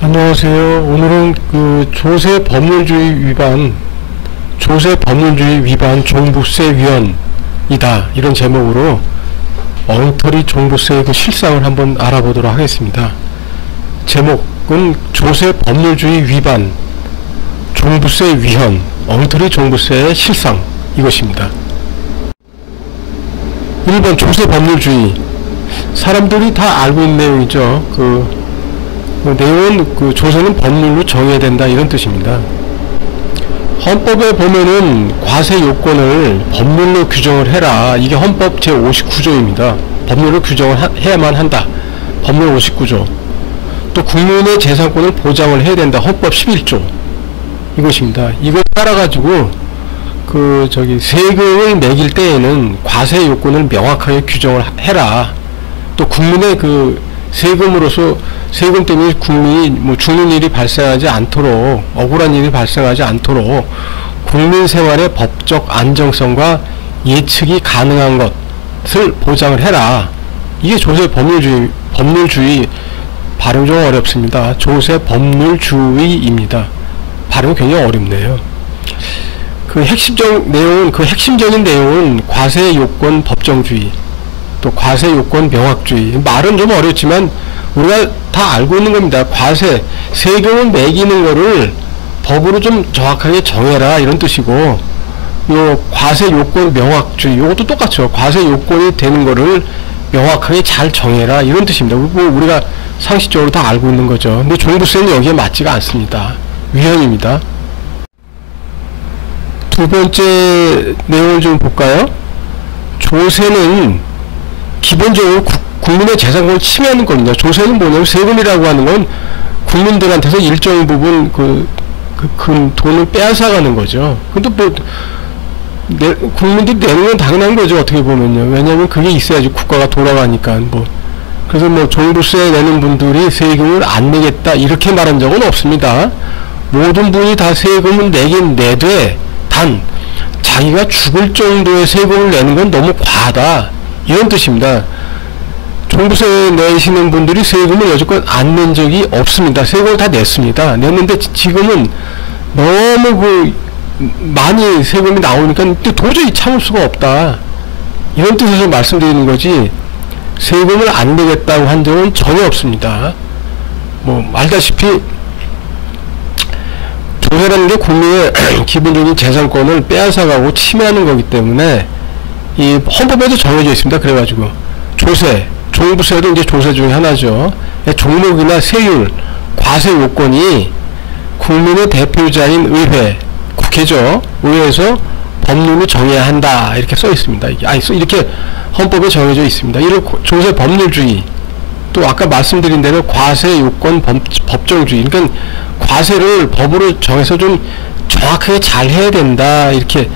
안녕하세요. 오늘은 그 조세 법률주의 위반 종부세 위헌이다 이런 제목으로 엉터리 종부세의 그 실상을 한번 알아보도록 하겠습니다. 제목은 조세 법률주의 위반 종부세 위헌 엉터리 종부세의 실상 이것입니다. 1번 조세 법률주의, 사람들이 다 알고 있는 내용이죠. 그 내용은 그 조세는 법률로 정해야 된다 이런 뜻입니다. 헌법에 보면은 과세 요건을 법률로 규정을 해라, 이게 헌법 제59조입니다. 법률로 규정을 해야만 한다. 법률 59조. 또 국민의 재산권을 보장을 해야 된다. 헌법 11조 이것입니다. 이걸 따라가지고 세금을 매길 때에는 과세 요건을 명확하게 규정을 해라. 또 국민의 세금 때문에 국민이 죽는 일이 발생하지 않도록, 억울한 일이 발생하지 않도록 국민 생활의 법적 안정성과 예측이 가능한 것을 보장을 해라. 이게 조세 법률주의 발음 좀 어렵습니다. 조세 법률주의입니다. 발음이 굉장히 어렵네요. 핵심적인 내용은 과세 요건 법정주의, 또 과세 요건 명확주의. 말은 좀 어렵지만 우리가 다 알고 있는 겁니다. 세금을 매기는 거를 법으로 좀 정확하게 정해라 이런 뜻이고, 요 과세 요건 명확주의, 요것도 똑같죠. 과세 요건이 되는 거를 명확하게 잘 정해라 이런 뜻입니다. 우리가 상식적으로 다 알고 있는 거죠. 근데 종부세는 여기에 맞지가 않습니다. 위헌입니다. 두 번째 내용을 좀 볼까요? 조세는 기본적으로 국민의 재산권을 침해하는 겁니다. 조세는 뭐냐면, 세금이라고 하는 건 국민들한테서 일정 부분 큰 돈을 빼앗아가는 거죠. 근데 국민들이 내는 건 당연한 거죠, 어떻게 보면요. 왜냐하면 그게 있어야지 국가가 돌아가니까. 그래서 종부세 내는 분들이 세금을 안 내겠다 이렇게 말한 적은 없습니다. 모든 분이 다 세금을 내긴 내되, 단 자기가 죽을 정도의 세금을 내는 건 너무 과하다 이런 뜻입니다. 종부세 내시는 분들이 세금을 여지껏 안 낸 적이 없습니다. 세금을 다 냈습니다. 냈는데 지금은 너무 많이 세금이 나오니까 도저히 참을 수가 없다 이런 뜻에서 말씀드리는 거지, 세금을 안 내겠다고 한 적은 전혀 없습니다. 알다시피 조세라는 게 국민의 기본적인 재산권을 빼앗아가고 침해하는 거기 때문에 이 헌법에도 정해져 있습니다. 그래가지고 종부세도 이제 조세 중에 하나죠. 종목이나 세율, 과세 요건이 국민의 대표자인 의회, 국회죠. 의회에서 법률로 정해야 한다 이렇게 써 있습니다. 이렇게 헌법에 정해져 있습니다. 이를 조세 법률주의, 또 아까 말씀드린 대로 과세 요건 법정주의, 그러니까 과세를 법으로 정해서 좀 정확하게 잘 해야 된다 이렇게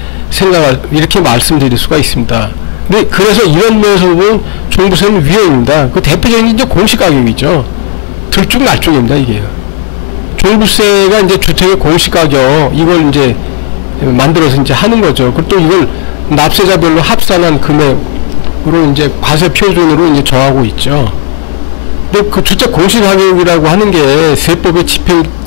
말씀드릴 수가 있습니다. 근데 그래서 이런 면에서 보면 종부세는 위헌입니다. 그 대표적인 이제 공시가격이죠. 들쭉날쭉입니다, 이게. 종부세가 이제 주택의 공시가격, 이걸 이제 만들어서 이제 하는 거죠. 그리고 또 이걸 납세자별로 합산한 금액으로 이제 과세 표준으로 이제 정하고 있죠. 근데 그 주택 공시가격이라고 하는 게 세법의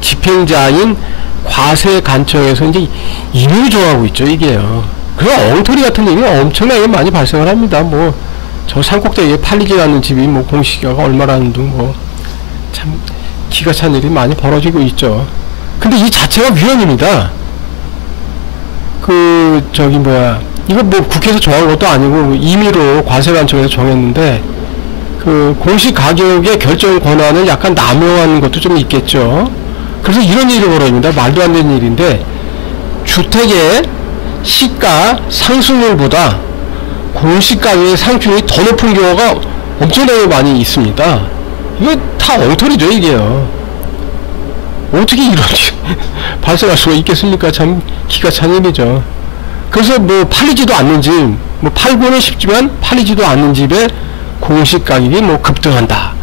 집행자인 과세관청에서 이제 임의로 정하고 있죠, 이게요. 그냥 엉터리 같은 일이 엄청나게 많이 발생을 합니다. 저 산꼭대기에 팔리지 않는 집이 공시가가 얼마라는 둥 참 기가 찬 일이 많이 벌어지고 있죠. 근데 이 자체가 위헌입니다. 이거 국회에서 정한 것도 아니고 임의로 과세관청에서 정했는데, 공시가격의 결정 권한을 약간 남용하는 것도 좀 있겠죠. 그래서 이런 일이 벌어집니다. 말도 안 되는 일인데, 주택의 시가 상승률보다 공시가격의 상승률이 더 높은 경우가 엄청나게 많이 있습니다. 이거 다 엉터리죠, 이게요. 어떻게 이런 발생할 수가 있겠습니까? 참 기가 찬 일이죠. 그래서 팔리지도 않는 집, 팔고는 싶지만 팔리지도 않는 집에 공시가격이 급등한다.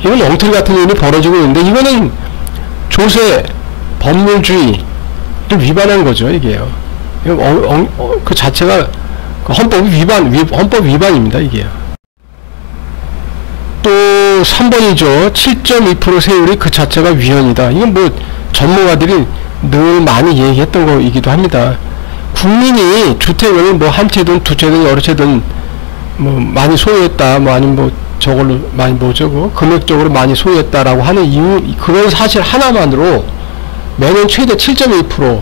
이건 엉터리 같은 일이 벌어지고 있는데, 이거는 조세 법률주의를 위반한 거죠, 이게요. 그 자체가 헌법 위반입니다, 이게요. 또 3번이죠. 7.2% 세율이 그 자체가 위헌이다. 이건 뭐 전문가들이 늘 많이 얘기했던 거이기도 합니다. 국민이 주택을 뭐 한 채든 두 채든 여러 채든 뭐 많이 소유했다, 뭐 아니면 뭐 저걸로 많이 뭐죠, 금액적으로 많이 소유했다라고 하는 이유, 그런 사실 하나만으로 매년 최대 7.2%,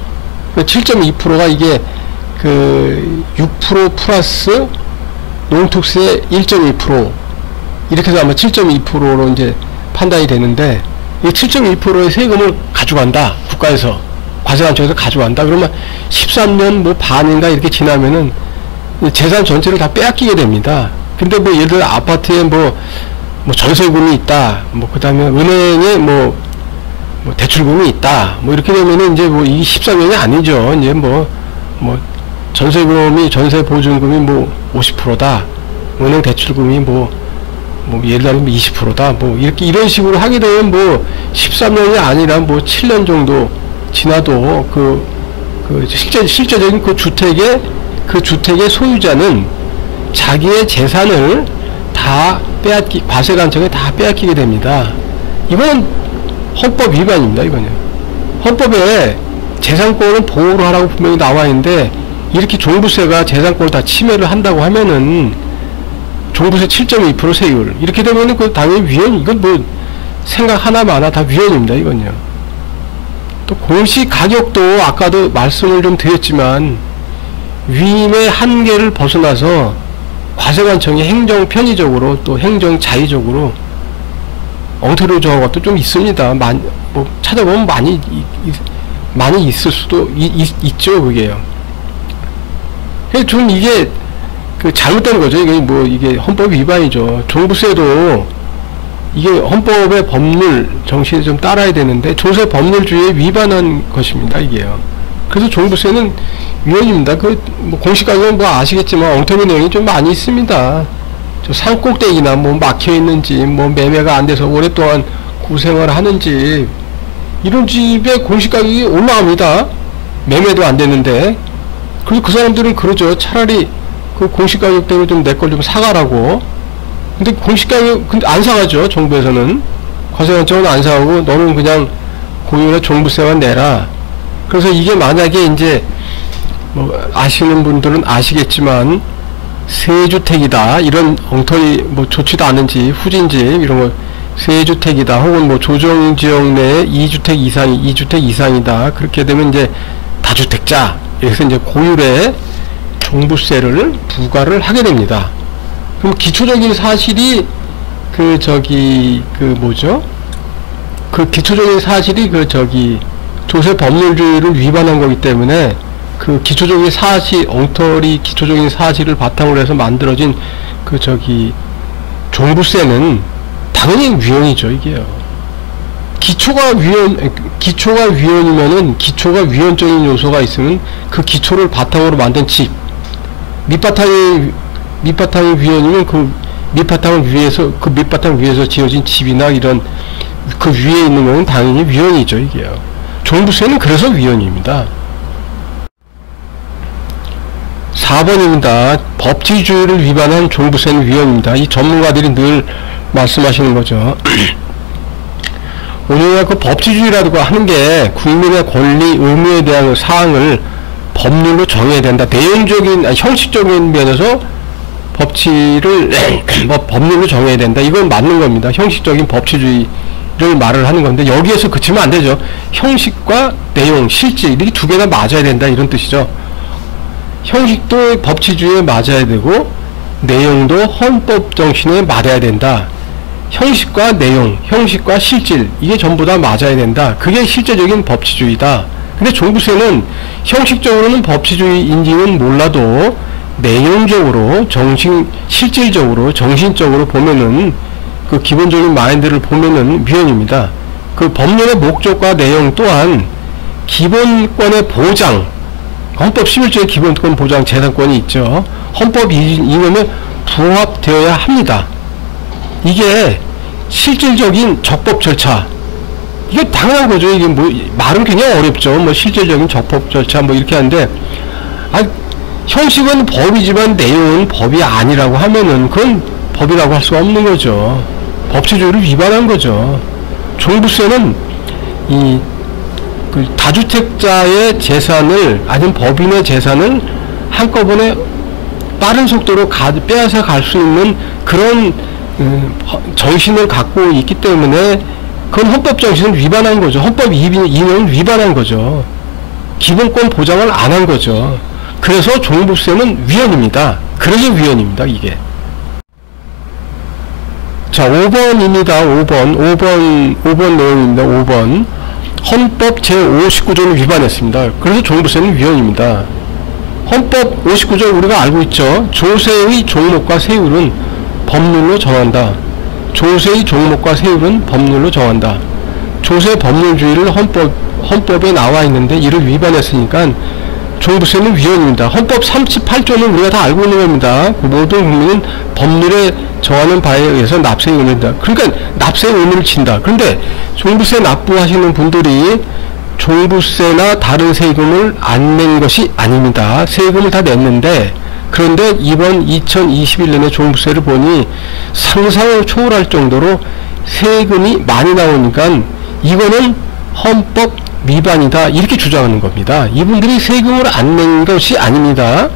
7.2%가 이게 그 6% 플러스 농특세 1.2% 이렇게 해서 아마 7.2%로 이제 판단이 되는데, 이 7.2%의 세금을 가져간다, 국가에서 과세관청에서 가져간다 그러면 13년 뭐 반인가 이렇게 지나면은 재산 전체를 다 빼앗기게 됩니다. 근데 뭐 예를 들어 아파트에 뭐 전세금이 있다, 뭐 그 다음에 은행에 뭐 대출금이 있다, 뭐 이렇게 되면은 이제 뭐 이 13년이 아니죠. 이제 뭐 전세금이, 전세보증금이 뭐 50%다, 은행 대출금이 뭐 예를 들면 20%다, 뭐 이렇게 이런 식으로 하게 되면 뭐 13년이 아니라 뭐 7년 정도 지나도 실제적인 그 주택의 소유자는 자기의 재산을 다 과세관청에 다 빼앗기게 됩니다. 이거는 헌법 위반입니다. 이거는 헌법에 재산권을 보호를 하라고 분명히 나와 있는데, 이렇게 종부세가 재산권을 다 침해를 한다고 하면은 종부세 7.2% 세율 이렇게 되면은 그 당연히 위헌, 이건 뭐 생각 하나마나 다 위헌입니다. 이건요. 또 공시 가격도 아까도 말씀을 좀 드렸지만 위임의 한계를 벗어나서 과세관청이 행정 편의적으로 또 행정 자의적으로 엉터리로 정한 것도 좀 있습니다. 뭐 찾아보면 많이 있을 수도 있죠. 그게요. 그래서 좀 이게 잘못된 거죠. 이게 헌법 위반이죠. 종부세도 이게 헌법의 법률 정신을 좀 따라야 되는데 조세 법률주의에 위반한 것입니다. 이게요. 그래서 종부세는 위헌입니다. 뭐 공시가격은 뭐 아시겠지만 엉터리 내용이 좀 많이 있습니다. 저 산꼭대기나 뭐 막혀 있는 집, 뭐 매매가 안 돼서 오랫동안 고생을 하는 집, 이런 집에 공시가격이 올라갑니다. 매매도 안 되는데. 그래서 그 사람들은 그러죠. 차라리 그 공시가격대로 좀 내 걸 좀 사가라고. 근데 공시가격 안 사가죠. 정부에서는 과세관청은 안 사가고 너는 그냥 고유의 종부세만 내라. 그래서 이게 만약에 이제 뭐 아시는 분들은 아시겠지만 세주택이다, 이런 엉터리 뭐 좋지도 않은 집, 후진집 이런 거 세주택이다, 혹은 뭐 조정지역 내에 2주택 이상이다, 그렇게 되면 이제 다주택자, 그래서 이제 고율의 종부세를 부과를 하게 됩니다. 그럼 기초적인 사실이 기초적인 사실이 조세 법률주의를 위반한 거기 때문에 그 기초적인 사실, 엉터리 기초적인 사실을 바탕으로 해서 만들어진 종부세는 당연히 위헌이죠. 이게요. 기초가 위헌이면은, 기초가 위헌적인 요소가 있으면 그 기초를 바탕으로 만든 집, 밑바탕이 위헌이면 그 밑바탕 위에서 지어진 집이나 이런 그 위에 있는 거는 당연히 위헌이죠. 이게요. 종부세는 그래서 위헌입니다. 4번입니다. 법치주의를 위반한 종부세는 위헌입니다. 이 전문가들이 늘 말씀하시는 거죠. 오늘날 그 법치주의라고 하는 게 국민의 권리, 의무에 대한 사항을 법률로 정해야 된다. 형식적인 면에서 법률로 정해야 된다. 이건 맞는 겁니다. 형식적인 법치주의를 말을 하는 건데, 여기에서 그치면 안 되죠. 형식과 내용, 실질, 이렇게 두 개가 맞아야 된다, 이런 뜻이죠. 형식도 법치주의에 맞아야 되고, 내용도 헌법 정신에 맞아야 된다. 형식과 내용, 형식과 실질, 이게 전부 다 맞아야 된다. 그게 실제적인 법치주의다. 근데 종부세는 형식적으로는 법치주의인지는 몰라도 내용적으로, 실질적으로, 정신적으로 보면은, 그 기본적인 마인드를 보면은 위헌입니다. 그 법률의 목적과 내용 또한 기본권의 보장, 헌법 11조의 기본권 보장 재산권이 있죠. 헌법 이념에 부합되어야 합니다. 이게 실질적인 적법 절차, 이게 당연한 거죠. 이게 뭐 말은 굉장히 어렵죠. 뭐 실질적인 적법 절차 뭐 이렇게 하는데, 형식은 법이지만 내용은 법이 아니라고 하면은 그건 법이라고 할 수가 없는 거죠. 법치주의를 위반한 거죠. 종부세는 그 다주택자의 재산을, 아니면 법인의 재산을 한꺼번에 빠른 속도로 빼앗아 갈 수 있는 그런 정신을 갖고 있기 때문에 그건 헌법 정신을 위반한 거죠. 헌법 이념을 위반한 거죠. 기본권 보장을 안 한 거죠. 그래서 종부세는 위헌입니다. 그래서 위헌입니다, 이게. 자, 5번입니다. 5번 내용입니다. 5번. 헌법 제59조를 위반했습니다. 그래서 종부세는 위헌입니다. 헌법 59조 우리가 알고 있죠. 조세의 종목과 세율은 법률로 정한다. 조세의 종목과 세율은 법률로 정한다. 조세 법률주의를 헌법에 나와 있는데 이를 위반했으니까 종부세는 위헌입니다. 헌법 38조는 우리가 다 알고 있는 겁니다. 모든 국민은 법률에 정하는 바에 의해서 납세의 의무입니다. 그러니까 납세의 의무를 진다. 그런데 종부세 납부하시는 분들이 종부세나 다른 세금을 안 낸 것이 아닙니다. 세금을 다 냈는데, 그런데 이번 2021년에 종부세를 보니 상상을 초월할 정도로 세금이 많이 나오니까 이거는 헌법 위반이다, 이렇게 주장하는 겁니다. 이분들이 세금을 안 낸 것이 아닙니다.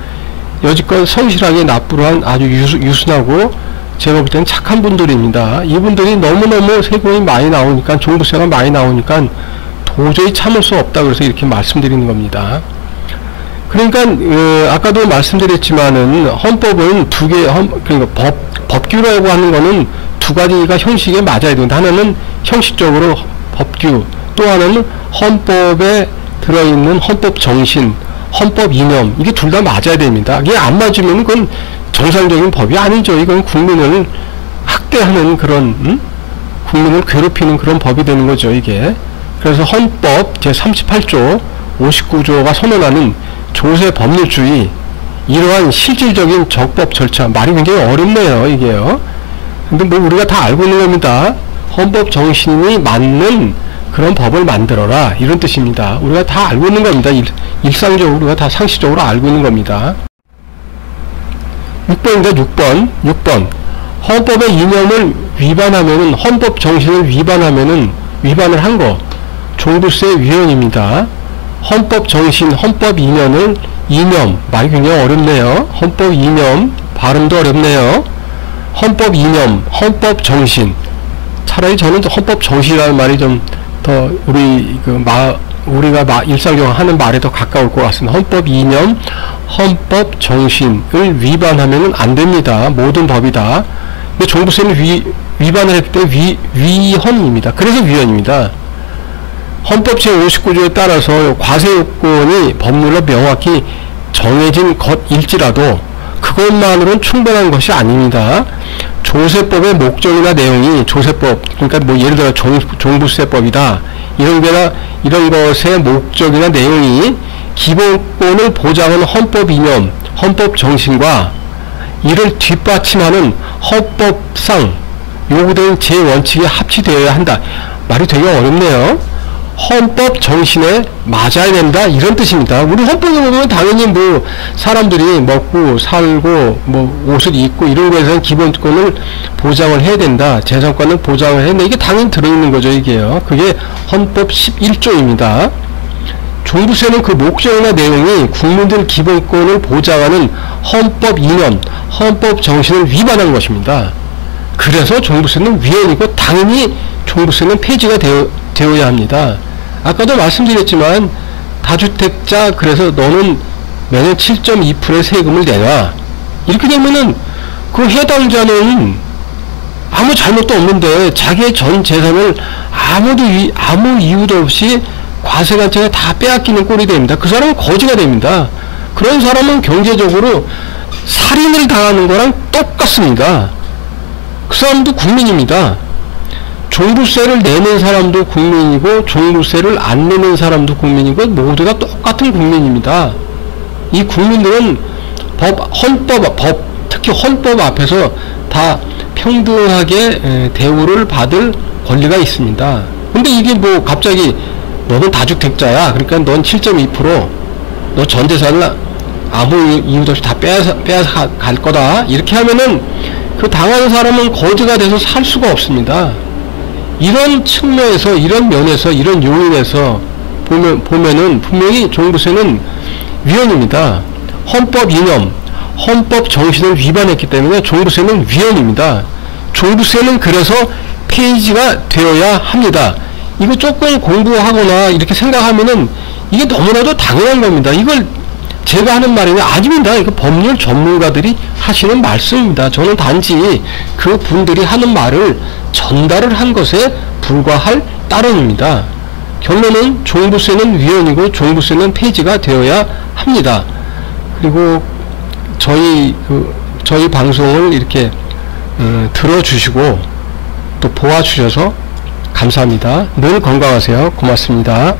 여지껏 성실하게 납부를 한 아주 유순하고 제가 볼 때는 착한 분들입니다. 이분들이 너무너무 세금이 많이 나오니까, 종부세가 많이 나오니까 도저히 참을 수 없다, 그래서 이렇게 말씀드리는 겁니다. 그러니까 아까도 말씀드렸지만은 헌법은 그러니까 법규라고 하는 거는 두 가지가 형식에 맞아야 된다. 하나는 형식적으로 법규, 또 하나는 헌법에 들어있는 헌법 정신, 헌법 이념, 이게 둘 다 맞아야 됩니다. 이게 안 맞으면 그건 정상적인 법이 아니죠. 이건 국민을 학대하는 그런, 국민을 괴롭히는 그런 법이 되는 거죠, 이게. 그래서 헌법 제38조 59조가 선언하는 조세 법률주의, 이러한 실질적인 적법 절차, 말이 굉장히 어렵네요, 이게요. 근데 뭐 우리가 다 알고 있는 겁니다. 헌법 정신이 맞는 그런 법을 만들어라, 이런 뜻입니다. 우리가 다 알고 있는 겁니다. 일상적으로 우리가 다 상식적으로 알고 있는 겁니다. 6번입니다. 6번. 헌법의 이념을 위반하면은, 헌법 정신을 위반을 한 거, 종부세 위헌입니다. 헌법 정신, 헌법 이념, 말이 굉장히 어렵네요. 헌법 이념, 발음도 어렵네요. 헌법 이념, 헌법 정신. 차라리 저는 헌법 정신이라는 말이 좀 더 우리가 일상적으로 하는 말에 더 가까울 것 같습니다. 헌법 이념, 헌법 정신을 위반하면 안 됩니다. 모든 법이 다. 근데 종부세는 위반을 했을 때 위헌입니다. 그래서 위헌입니다. 헌법 제59조에 따라서 과세 요건이 법률로 명확히 정해진 것일지라도 그것만으로는 충분한 것이 아닙니다. 조세법의 목적이나 내용이, 조세법, 그러니까 뭐 예를 들어 종부세법이다, 이런 것의 목적이나 내용이 기본권을 보장하는 헌법 이념, 헌법 정신과 이를 뒷받침하는 헌법상 요구된 제 원칙에 합치되어야 한다. 말이 되게 어렵네요. 헌법 정신에 맞아야 된다, 이런 뜻입니다. 우리 헌법에 보면 당연히 뭐 사람들이 먹고 살고 뭐 옷을 입고 이런 거에 대한 기본권을 보장을 해야 된다, 재산권을 보장을 해야 된다, 이게 당연히 들어있는 거죠, 이게요. 그게 헌법 11조입니다. 종부세는 그 목적이나 내용이 국민들 기본권을 보장하는 헌법 이념, 헌법 정신을 위반한 것입니다. 그래서 종부세는 위헌이고 당연히 종부세는 폐지가 되어야 합니다. 아까도 말씀드렸지만 다주택자, 그래서 너는 매년 7.2%의 세금을 내놔, 이렇게 되면은 그 해당자는 아무 잘못도 없는데 자기의 전 재산을 아무 이유도 없이 과세관청에 다 빼앗기는 꼴이 됩니다. 그 사람은 거지가 됩니다. 그런 사람은 경제적으로 살인을 당하는 거랑 똑같습니다. 그 사람도 국민입니다. 종부세를 내는 사람도 국민이고 종부세를 안 내는 사람도 국민이고 모두가 똑같은 국민입니다. 이 국민들은 특히 헌법 앞에서 다 평등하게 대우를 받을 권리가 있습니다. 근데 이게 뭐 갑자기 너는 다주택자야, 그러니까 넌 7.2%, 너 전 재산을 아무 이유도 없이 다 빼앗아 갈 거다, 이렇게 하면은 그 당한 사람은 거지가 돼서 살 수가 없습니다. 이런 측면에서, 이런 면에서, 이런 요인에서 보면은 분명히 종부세는 위헌입니다. 헌법 이념, 헌법 정신을 위반했기 때문에 종부세는 위헌입니다. 종부세는 그래서 폐지가 되어야 합니다. 이거 조금 공부하거나 이렇게 생각하면은 이게 너무나도 당연한 겁니다. 이걸 제가 하는 말이 아닙니다. 이거 법률 전문가들이 하시는 말씀입니다. 저는 단지 그 분들이 하는 말을 전달을 한 것에 불과할 따름입니다. 결론은 종부세는 위헌이고 종부세는 폐지가 되어야 합니다. 그리고 저희 방송을 이렇게 들어주시고 또 보아주셔서 감사합니다. 늘 건강하세요. 고맙습니다.